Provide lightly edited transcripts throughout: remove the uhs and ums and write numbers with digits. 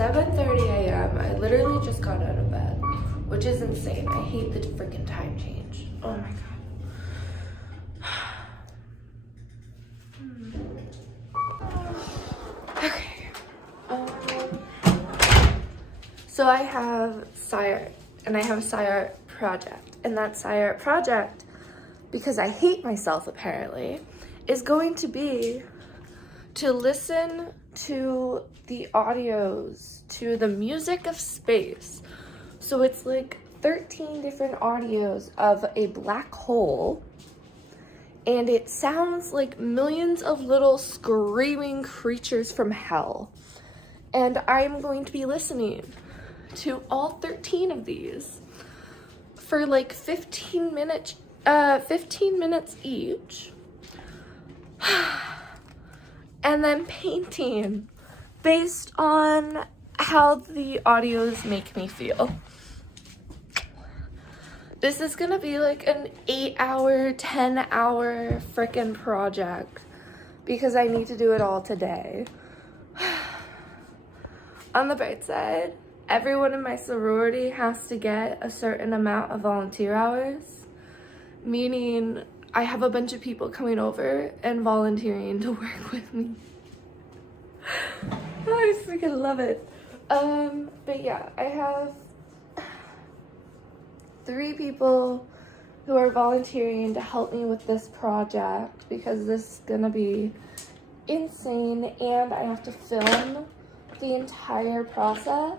7:30 a.m. I literally just got out of bed, which is insane. I hate the freaking time change. Oh my god. Okay. So I have Sci Art, and I have a Sci Art project, and that Sci Art project, because I hate myself apparently, is going to be to listen to the audios, to the music of space. So it's like 13 different audios of a black hole, and it sounds like millions of little screaming creatures from hell. And I'm going to be listening to all 13 of these for like 15 minutes each. And then painting based on how the audios make me feel. This is gonna be like an 8-hour, 10-hour frickin' project because I need to do it all today. On the bright side, everyone in my sorority has to get a certain amount of volunteer hours, meaning I have a bunch of people coming over and volunteering to work with me. I freaking love it. But yeah, I have 3 people who are volunteering to help me with this project because this is gonna be insane, and I have to film the entire process.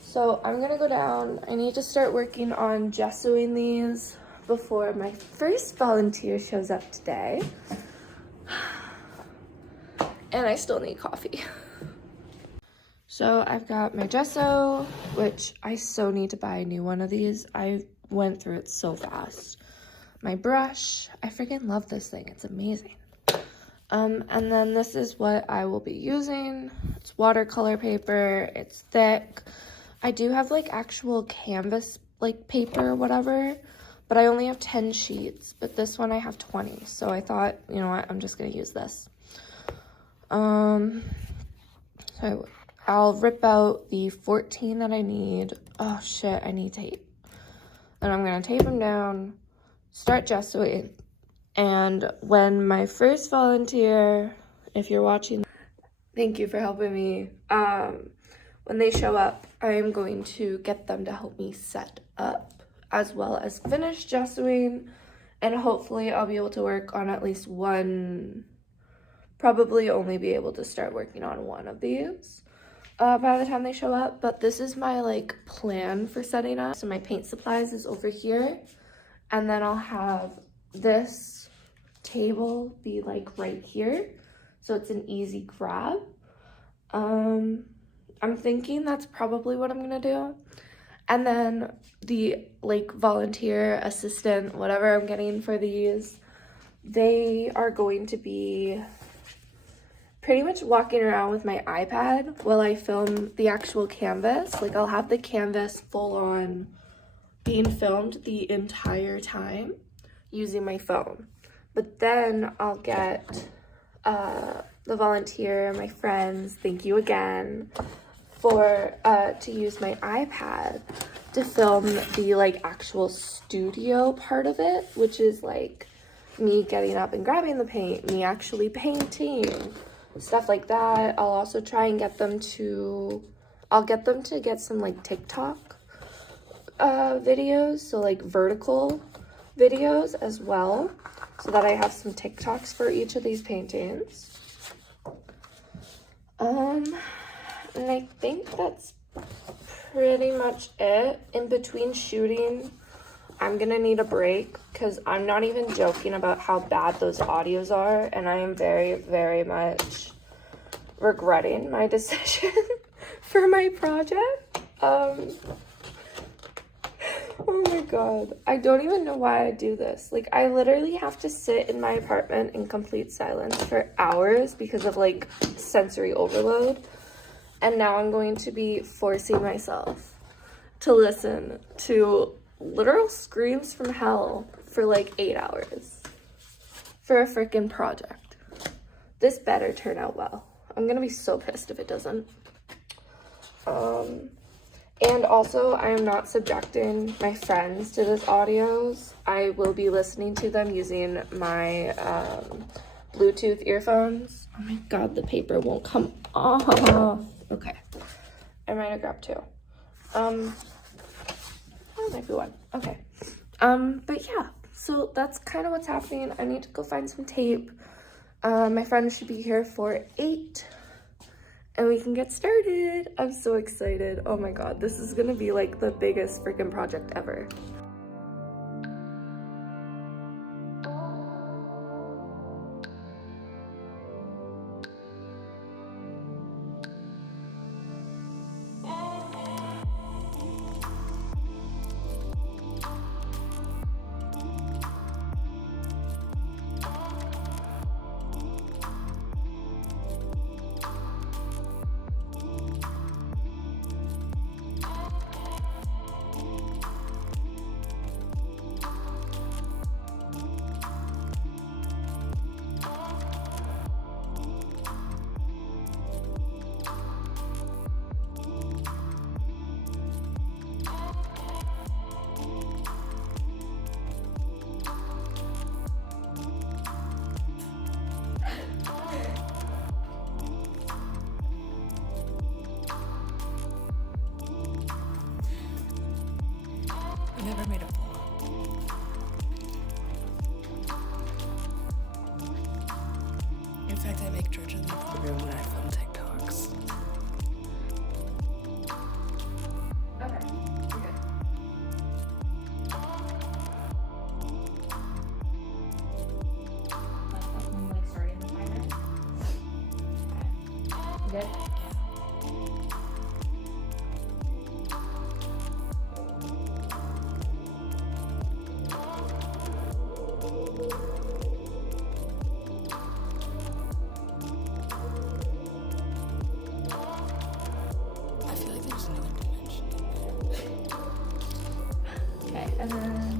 So I'm gonna go down. I need to start working on gessoing these before my first volunteer shows up today. And I still need coffee. So I've got my gesso, which I so need to buy a new one of these. I went through it so fast. My brush, I freaking love this thing. It's amazing. And then this is what I will be using. It's watercolor paper. It's thick. I do have like actual canvas like paper or whatever, but I only have 10 sheets, but this one I have 20. So I thought, you know what, I'm just gonna use this. So I'll rip out the 14 that I need. Oh shit, I need tape. And I'm gonna tape them down, start gessoing, and when my first volunteer, if you're watching, thank you for helping me. When they show up, I am going to get them to help me set up, as well as finish gessoing, and hopefully I'll be able to work on at least one, probably only be able to start working on one of these by the time they show up. But this is my like plan for setting up. So my paint supplies is over here, and then I'll have this table be like right here, so it's an easy grab. I'm thinking that's probably what I'm gonna do. And then the like volunteer assistant, whatever I'm getting for these, they are going to be pretty much walking around with my iPad while I film the actual canvas. Like I'll have the canvas full on being filmed the entire time using my phone. But then I'll get the volunteer, my friends, thank you again, for to use my iPad to film the like actual studio part of it, which is like me getting up and grabbing the paint, me actually painting, stuff like that. I'll also try and get them to, get some like TikTok videos, so like vertical videos as well, so that I have some TikToks for each of these paintings. And I think that's pretty much it. In between shooting, I'm gonna need a break because I'm not even joking about how bad those audios are, and I am very, very much regretting my decision for my project. Oh my god, I don't even know why I do this. Like, I literally have to sit in my apartment in complete silence for hours because of like sensory overload, and now I'm going to be forcing myself to listen to literal screams from hell for like 8 hours for a freaking project. This better turn out well, I'm gonna be so pissed if it doesn't. And also, I am not subjecting my friends to this audios. I will be listening to them using my Bluetooth earphones. Oh my god, the paper won't come off. Okay, I might have grabbed two. Oh, might be one. Okay. But yeah, so that's kind of what's happening. I need to go find some tape. My friends should be here for 8. And we can get started. I'm so excited. Oh my god, this is gonna be like the biggest freaking project ever. I never made a vlog. In fact, I make Georgia leave the room when I film TikToks. Okay, we're good. Like starting the timer? Okay. Good? I feel like there's another dimension in there. Okay, and then...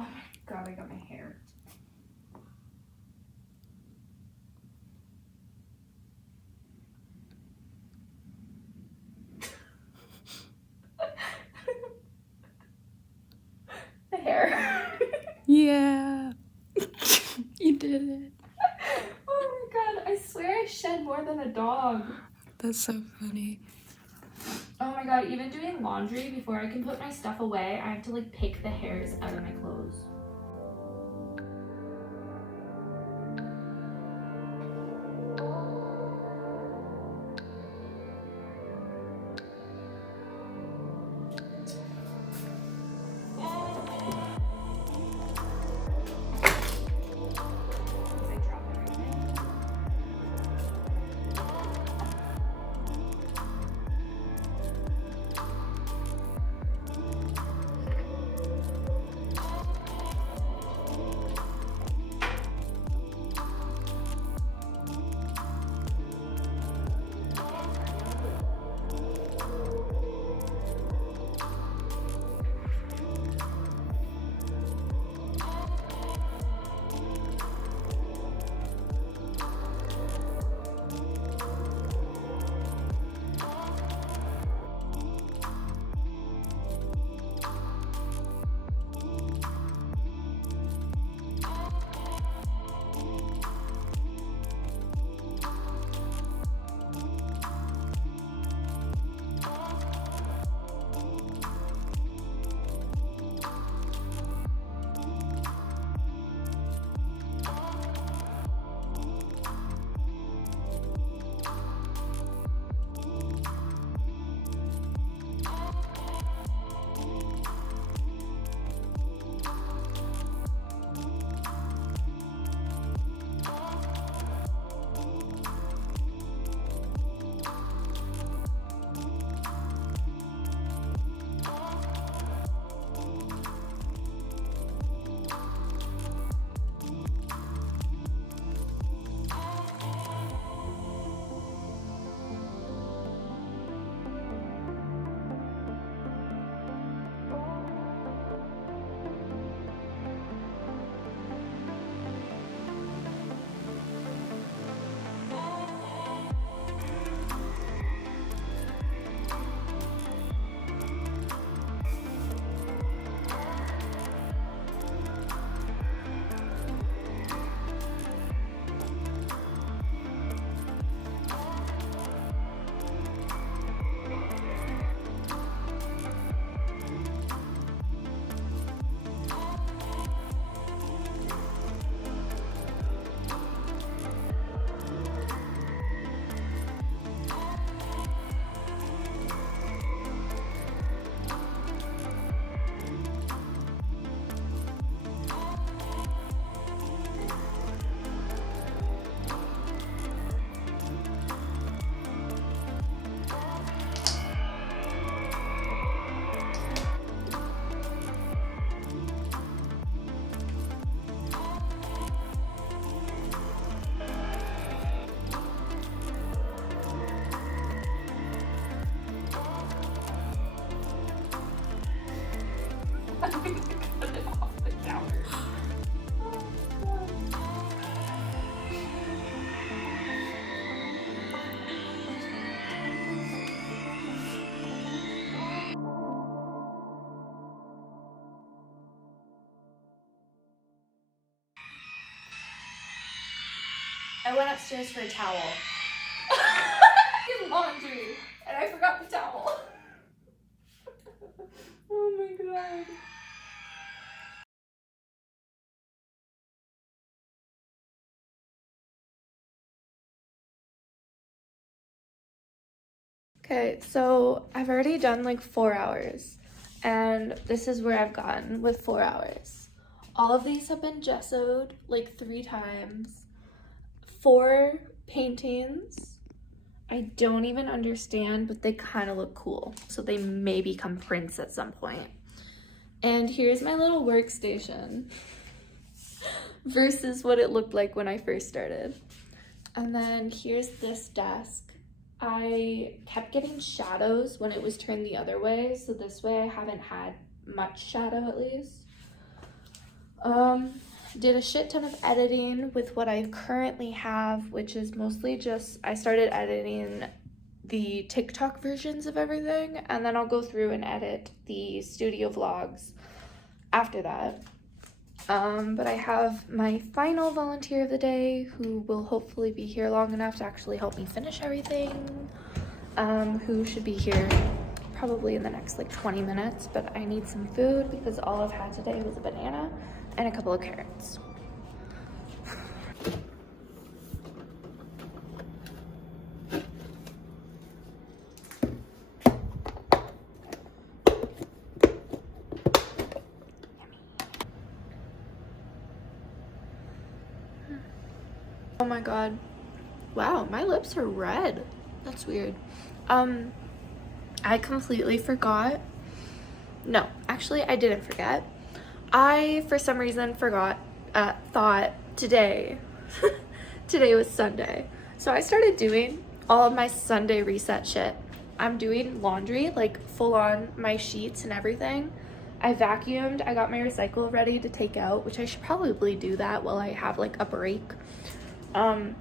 Oh my god, I got my hair. The hair. Yeah. You did it. Oh my god, I swear I shed more than a dog. That's so funny. Oh my god, even doing laundry, before I can put my stuff away, I have to like pick the hairs out of my clothes. I went upstairs for a towel. In laundry, and I forgot the towel. Oh my god. Okay, so I've already done like 4 hours, and this is where I've gotten with 4 hours. All of these have been gessoed like 3 times. 4 paintings. I don't even understand, but they kind of look cool. So they may become prints at some point. And here's my little workstation versus what it looked like when I first started. And then here's this desk. I kept getting shadows when it was turned the other way, so this way I haven't had much shadow at least. Did a shit ton of editing with what I currently have, which is mostly just, I started editing the TikTok versions of everything, and then I'll go through and edit the studio vlogs after that. But I have my final volunteer of the day who will hopefully be here long enough to actually help me finish everything, who should be here probably in the next like 20 minutes, but I need some food because all I've had today was a banana and a couple of carrots. Oh my god. Wow, my lips are red. That's weird. I completely forgot. No, actually I didn't forget. I, for some reason, thought today was Sunday. So I started doing all of my Sunday reset shit. I'm doing laundry, like full on my sheets and everything. I vacuumed, I got my recycle ready to take out, which I should probably do that while I have like a break. But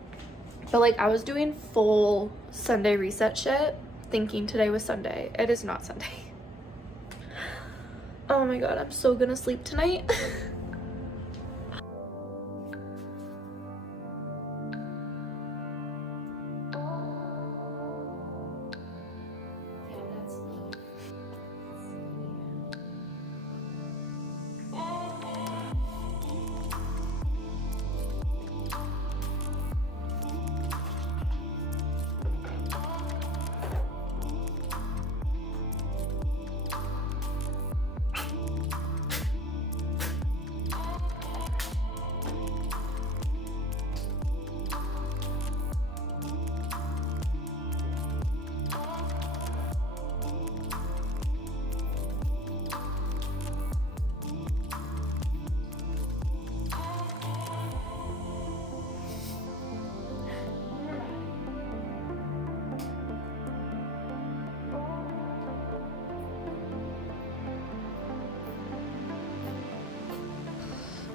like I was doing full Sunday reset shit, thinking today was Sunday. It is not Sunday. Oh my god, I'm so gonna sleep tonight.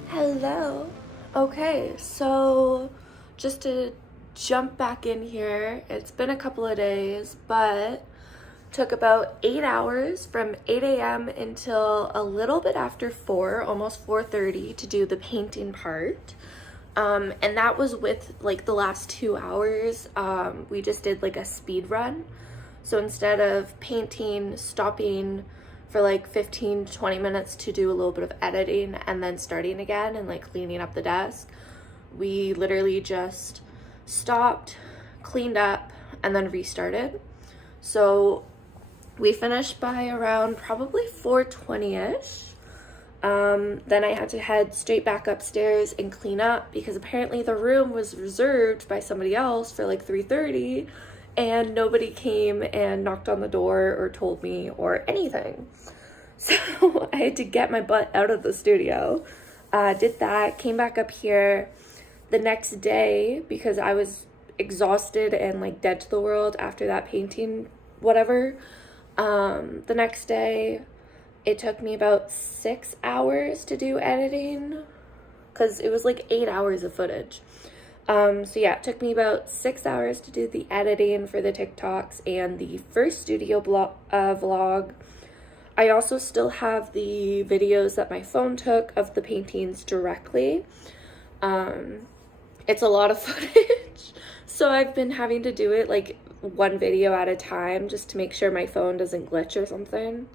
Hello. Okay, so just to jump back in here, it's been a couple of days, but took about 8 hours from 8 a.m. until a little bit after 4, almost 4:30 to do the painting part. And that was with like the last 2 hours, we just did like a speed run. So instead of painting, stopping for like 15 to 20 minutes to do a little bit of editing and then starting again and like cleaning up the desk, we literally just stopped, cleaned up, and then restarted. So we finished by around probably 4:20ish. Then I had to head straight back upstairs and clean up because apparently the room was reserved by somebody else for like 3:30 and nobody came and knocked on the door or told me or anything. So I had to get my butt out of the studio. Did that, came back up here the next day because I was exhausted and like dead to the world after that painting, whatever. The next day, it took me about 6 hours to do editing because it was like 8 hours of footage. So yeah, it took me about 6 hours to do the editing for the TikToks and the first studio vlog. I also still have the videos that my phone took of the paintings directly. it's a lot of footage. So I've been having to do it like one video at a time just to make sure my phone doesn't glitch or something.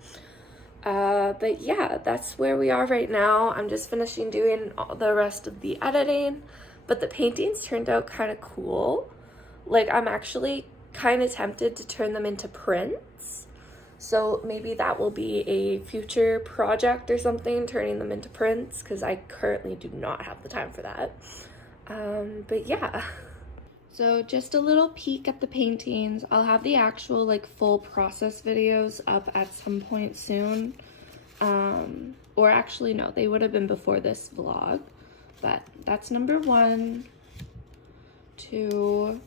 But yeah, that's where we are right now. I'm just finishing doing all the rest of the editing, but the paintings turned out kind of cool. Like, I'm actually kind of tempted to turn them into prints. So maybe that will be a future project or something, turning them into prints, because I currently do not have the time for that. But yeah. So just a little peek at the paintings. I'll have the actual like full process videos up at some point soon. Or actually no, they would have been before this vlog. But that's number 1, 2,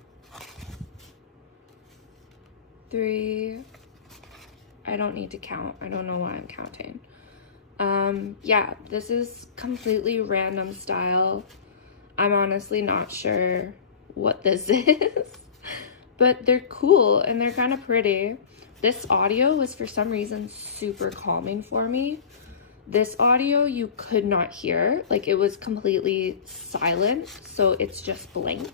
3. I don't need to count. I don't know why I'm counting. Yeah, this is completely random style. I'm honestly not sure what this is, but they're cool and they're kind of pretty. This audio was for some reason super calming for me. This audio you could not hear, like it was completely silent, so it's just blank.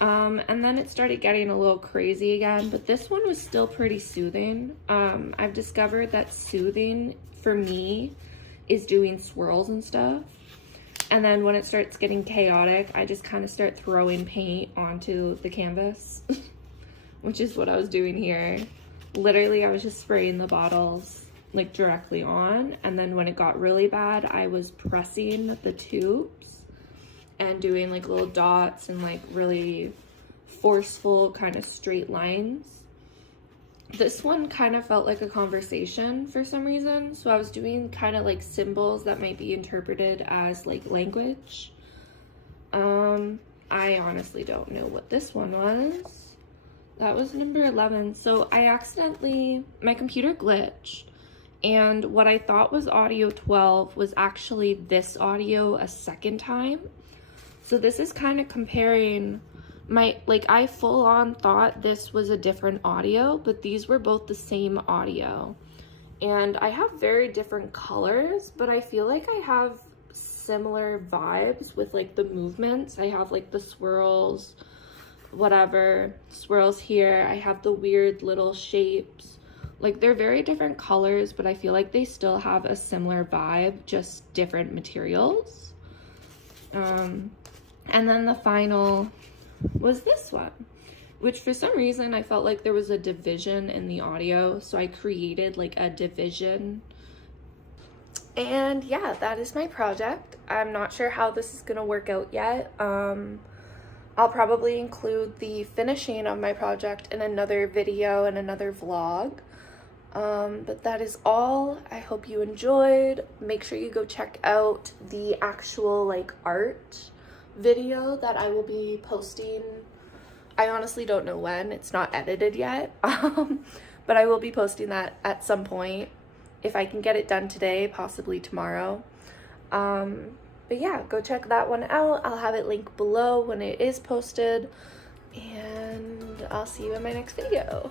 And then it started getting a little crazy again, but this one was still pretty soothing. I've discovered that soothing for me is doing swirls and stuff. And then when it starts getting chaotic, I just kind of start throwing paint onto the canvas, which is what I was doing here. Literally, I was just spraying the bottles like directly on. And then when it got really bad, I was pressing the tubes and doing like little dots and like really forceful kind of straight lines. This one kind of felt like a conversation for some reason, so I was doing kind of like symbols that might be interpreted as like language. I honestly don't know what this one was. That was number 11. So I accidentally, my computer glitched, and what I thought was audio 12 was actually this audio a second time. So this is kind of comparing I full on thought this was a different audio, but these were both the same audio. And I have very different colors, but I feel like I have similar vibes with like the movements. I have like the swirls, whatever, swirls here. I have the weird little shapes. Like they're very different colors, but I feel like they still have a similar vibe, just different materials. And then the final was this one, which for some reason I felt like there was a division in the audio, so I created like a division. And yeah, that is my project. I'm not sure how this is gonna work out yet. I'll probably include the finishing of my project in another video and another vlog. But that is all. I hope you enjoyed. Make sure you go check out the actual like art video that I will be posting. I honestly don't know when. It's not edited yet. But I will be posting that at some point. If I can get it done today, possibly tomorrow. But yeah, go check that one out. I'll have it linked below when it is posted. And I'll see you in my next video.